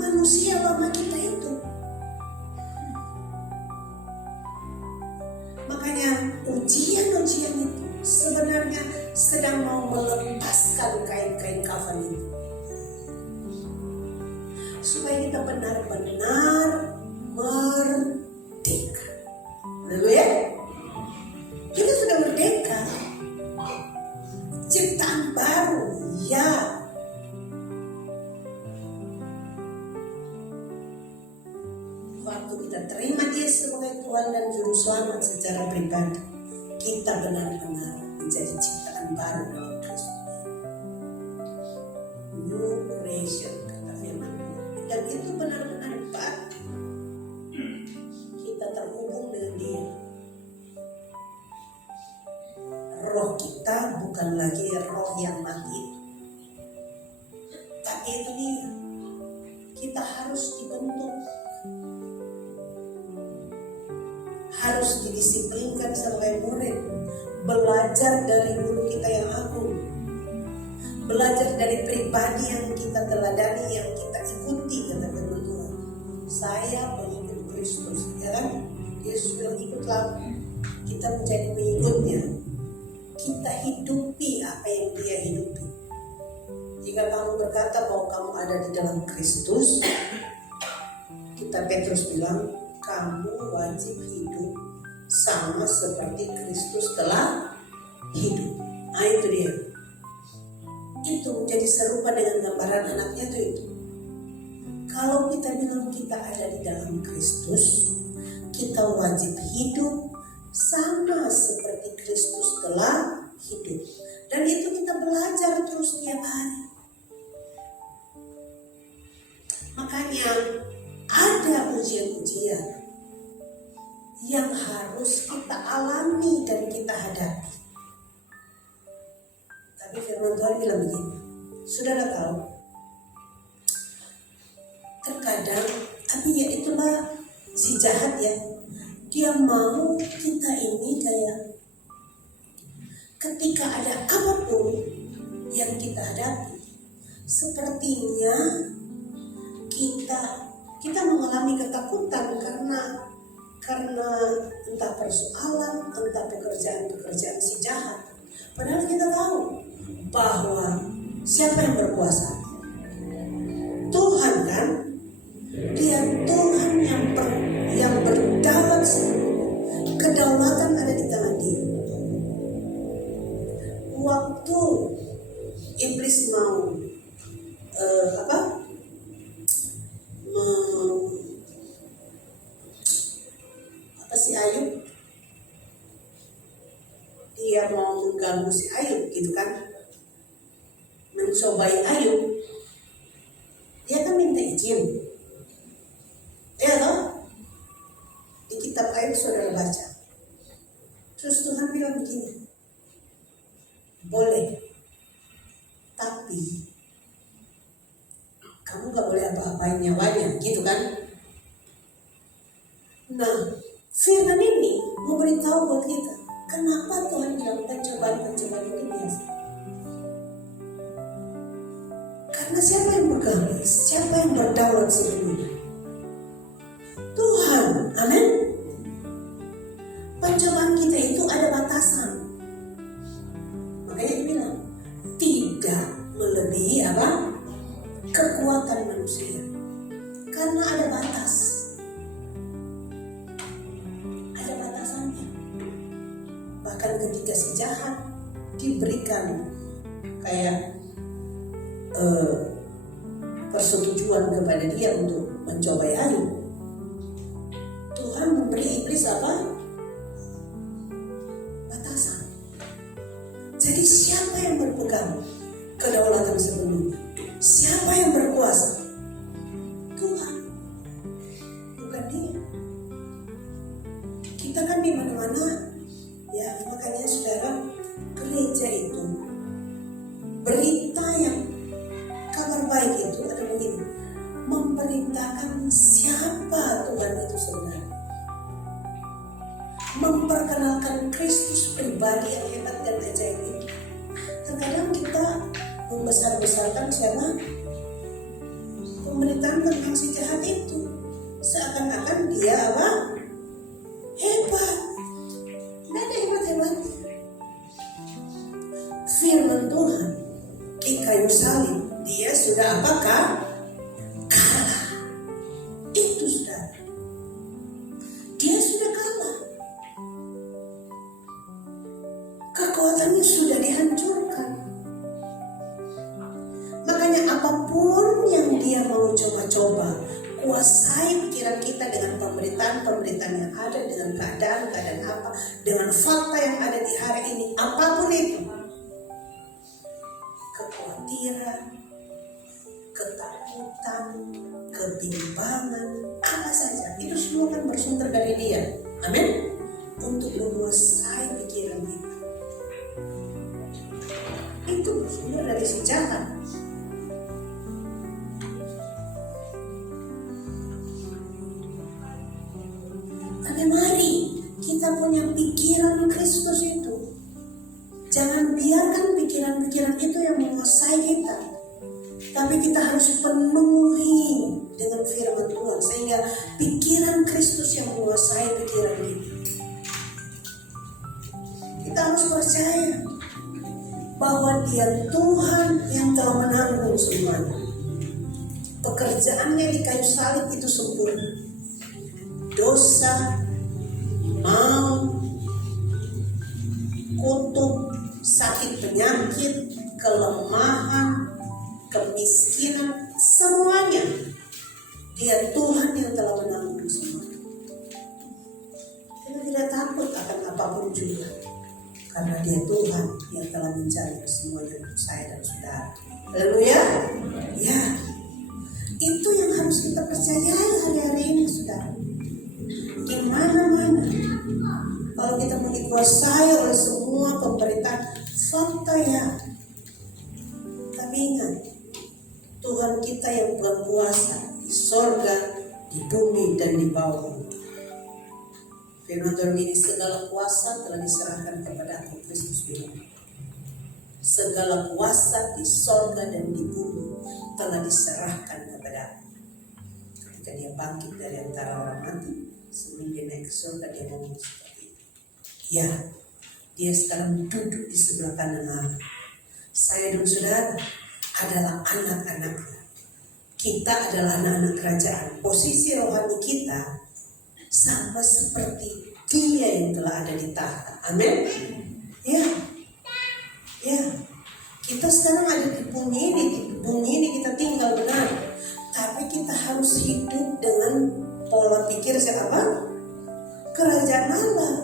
Manusia lama kita itu. Makanya ujian-ujian itu sebenarnya sedang mau melepaskan kain-kain kafan itu, supaya kita benar-benar merdeka. Haleluya. Kita sudah merdeka, ciptaan baru, ya. Waktu kita terima Dia sebagai Tuhan dan Juru Selamat secara pribadi, kita benar-benar menjadi ciptaan baru dalam Kristus. New creation, kata firman Tuhan. Dan itu benar-benar baru. Kita terhubung dengan Dia. Roh kita bukan lagi roh yang mati, tapi itu Dia. Kita harus dibentuk, harus didisiplinkan sebagai murid, belajar dari guru kita yang agung, belajar dari pribadi yang kita teladani, yang kita ikuti, kata firman Tuhan. Saya mengikut Kristus, ya kan? Yesus bilang ikutlah. kita menjadi pengikutnya, kita hidupi apa yang dia hidupi. Jika kamu berkata bahwa kamu ada di dalam Kristus, kita Petrus bilang, kamu wajib hidup sama seperti Kristus telah hidup. Nah itu dia. Itu menjadi serupa dengan gambaran anaknya itu. Kalau kita bilang kita ada di dalam Kristus, kita wajib hidup sama seperti Kristus telah hidup. Dan itu kita belajar terus tiap hari. Makanya ada ujian-ujian yang harus kita alami dan kita hadapi. Tapi firman Tuhan bilang begini, saudara tahu, terkadang, tapi ya itulah si jahat ya, dia mau kita ini kayak ketika ada apapun yang kita hadapi, sepertinya kita mengalami ketakutan karena entah persoalan, entah pekerjaan si jahat. Padahal kita tahu bahwa siapa yang berkuasa? Tuhan kan? Dia Tuhan yang berdaulat seluruh. Kedaulatan ada di tangan dia. Waktu iblis mau si Ayub, dia mau mengganggu si Ayub gitu kan, mencobai Ayub, dia kan minta izin, ya toh? Di kitab Ayub saudara baca, terus Tuhan bilang begini, boleh, tapi kamu gak boleh apa-apain nyawanya, gitu kan? Nah, firman ini memberitahu buat kita, kenapa Tuhan bilang pencobaan-pencobaan itu biasa? Karena siapa yang pegang? Siapa yang berdaulat seluruhnya? Tuhan, amin. Pencobaan kita itu ada batasan. Makanya dia bilang, tidak melebihi kekuatan manusia. Karena ada batas. Bahkan ketika si jahat diberikan kayak persetujuan kepada dia untuk mencobai Ayub, Tuhan memberi iblis batasan. Jadi siapa yang berpegang kedaulatan sebelumnya? Siapa yang berkuasa? Tuhan, bukan dia. Kita kan di mana-mana. Ya, makanya saudara, gereja itu berita yang kabar baik itu adalah begini, memberitakan siapa Tuhan itu sebenarnya, memperkenalkan Kristus pribadi yang hebat dan ajaib itu. Terkadang kita membesar-besarkan siapa, pemberitaan tentang si jahat itu, seakan-akan dia hebat. Firman Tuhan di kayu salib, dia sudah kalah. Itu sudah, dia sudah kalah. Kekuatannya sudah dihancurkan. Makanya apapun yang dia mau coba-coba, kuasai pikiran kita dengan pemberitaan-pemberitaan yang ada, dengan keadaan-keadaan apa, dengan fakta yang ada di hari ini, apapun itu, kekhawatiran, ketakutan, kebimbangan, apa saja, itu semua kan bersumber dari dia. Amin. Untuk menguasai pikiran kita, itu bersumber dari si jahat. Tapi mari kita punya pikiran Kristus itu. Jangan biarkan pikiran-pikiran itu yang menguasai kita. Tapi kita harus penuhi dengan firman Tuhan, sehingga pikiran Kristus yang menguasai pikiran kita. Kita harus percaya bahwa Dia Tuhan yang telah menanggung semuanya. Pekerjaannya di kayu salib itu sempurna. Dosa, maut, kutuk, sakit penyakit, kelemahan, kemiskinan, semuanya Dia Tuhan yang telah menanggung semua. Kita tidak takut akan apapun juga, karena Dia Tuhan yang telah mencari semuanya untuk saya dan saudara. Haleluya. Ya, itu yang harus kita percayai hari-hari ini, saudara. Di mana-mana, kalau kita mau dikuasai oleh semua pemberitaan fakta ya, tapi ingat, Tuhan kita yang berkuasa di sorga, di bumi, dan di bawah. Firman Tuhan ini, segala kuasa telah diserahkan kepada Aku, Kristus bilang. Segala kuasa di sorga dan di bumi telah diserahkan kepada Aku. Ketika Dia bangkit dari antara orang mati, sebelum Dia naik ke surga, Dia ngomong seperti itu. Ya, Dia sekarang duduk di sebelah kanan Allah. Saya dan saudara adalah anak-anaknya. Kita adalah anak-anak kerajaan. Posisi rohani kita sama seperti Dia yang telah ada di tahta. Amin. Ya, ya. Kita sekarang ada di bumi ini. Di bumi ini kita tinggal benar. Tapi kita harus hidup dengan pola pikir siapa? Kerajaan Allah.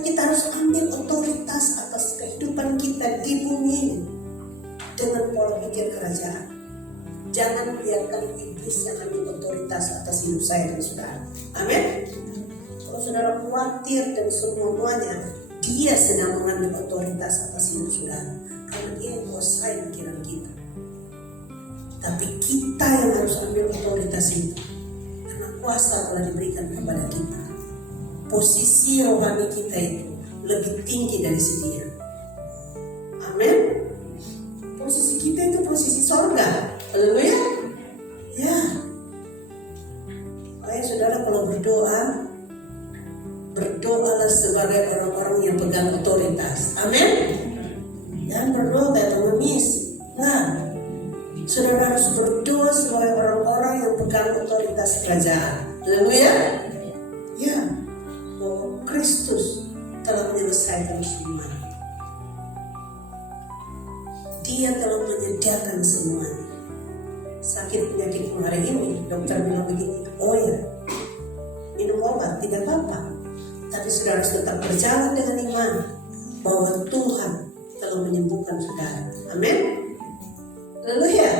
Kita harus ambil otoritas atas kehidupan kita di bumi ini dengan pola pikir kerajaan. Jangan biarkan iblis yang ambil otoritas atas hidup saya dan saudara. Amin. Kalau saudara khawatir dan semuanya, dia sedang mengambil otoritas atas hidup saudara, karena dia yang menguasai pikiran kita. Tapi kita yang harus ambil otoritas itu, karena kuasa telah diberikan kepada kita. Posisi rohani kita itu lebih tinggi dari si dia. Amin. Posisi kita itu posisi sorga. Haleluya. Ya. Baik saudara, kalau berdoa, berdoalah sebagai orang-orang yang pegang otoritas. Amin. Jangan berdoa kayak pengemis. Nah, saudara harus berdoa sebagai orang-orang yang pegang otoritas kerajaan. Haleluya. Ya. Bahwa Kristus telah menyelesaikan semuanya. Dia telah menyediakan semuanya. Sakit penyakit hari ini, dokter bilang begini, oh ya, minum obat tidak apa-apa, tapi saudara harus tetap berjalan dengan iman bahwa Tuhan telah menyembuhkan saudara. Amin. Haleluya.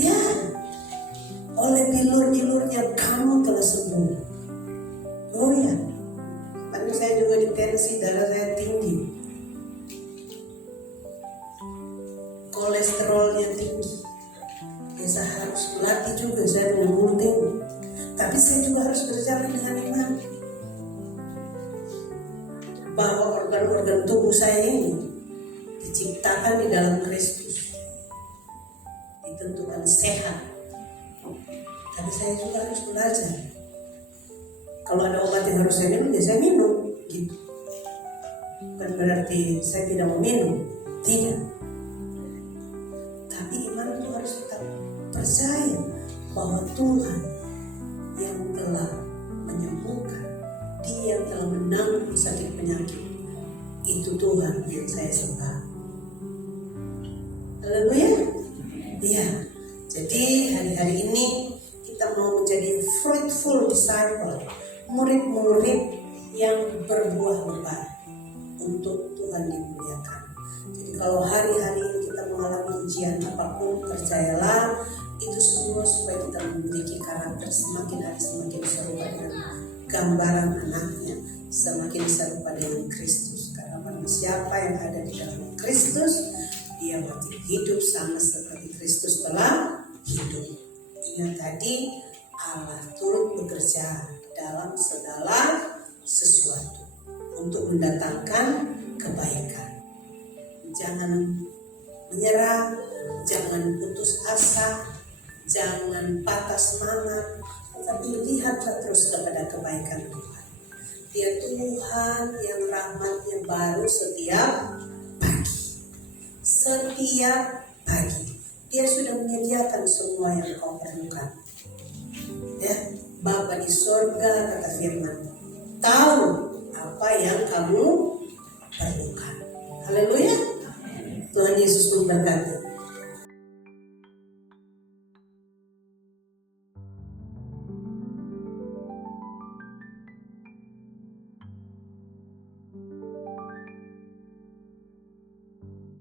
Ya, oleh bilur-bilurnya kamu telah sembuh. Oh ya. Karena saya juga ditensi, darah saya tinggi, kolesterolnya tinggi. Ya saya harus berlatih juga, saya punya mulut tinggi. Tapi saya juga harus berjalan dengan iman bahwa organ-organ tubuh saya ini diciptakan di dalam Kristus, ditentukan sehat. Tapi saya juga harus belajar. Kalau ada obat yang harus saya minum, ya saya minum, gitu. Bukan berarti saya tidak mau minum, tidak. Tapi iman itu harus tetap percaya bahwa Tuhan yang telah menyembuhkan, Dia yang telah menanggung sakit penyakit, itu Tuhan yang saya sembah. Haleluya. Ya. Jadi hari-hari ini kita mau menjadi fruitful disciple, murid-murid yang berbuah lebat untuk Tuhan dimuliakan. Jadi kalau hari-hari ini kita mengalami ujian apapun, percayalah itu semua supaya kita memiliki karakter semakin hari semakin serupa dengan gambaran anaknya, semakin serupa dengan Kristus. Karena siapa yang ada di dalam Kristus, dia mati hidup sama seperti Kristus telah hidup. Ingat tadi, Allah turut bekerja dalam segala sesuatu untuk mendatangkan kebaikan. Jangan menyerah, jangan putus asa, jangan patah semangat, tapi lihatlah terus kepada kebaikan Tuhan. Dia Tuhan yang rahmatnya baru setiap pagi. Setiap pagi. Dia sudah menyediakan semua yang kau perlukan. Ya, Bapa di sorga, kata firman, tahu apa yang kamu perlukan. Haleluya. Tuhan Yesus memberkati.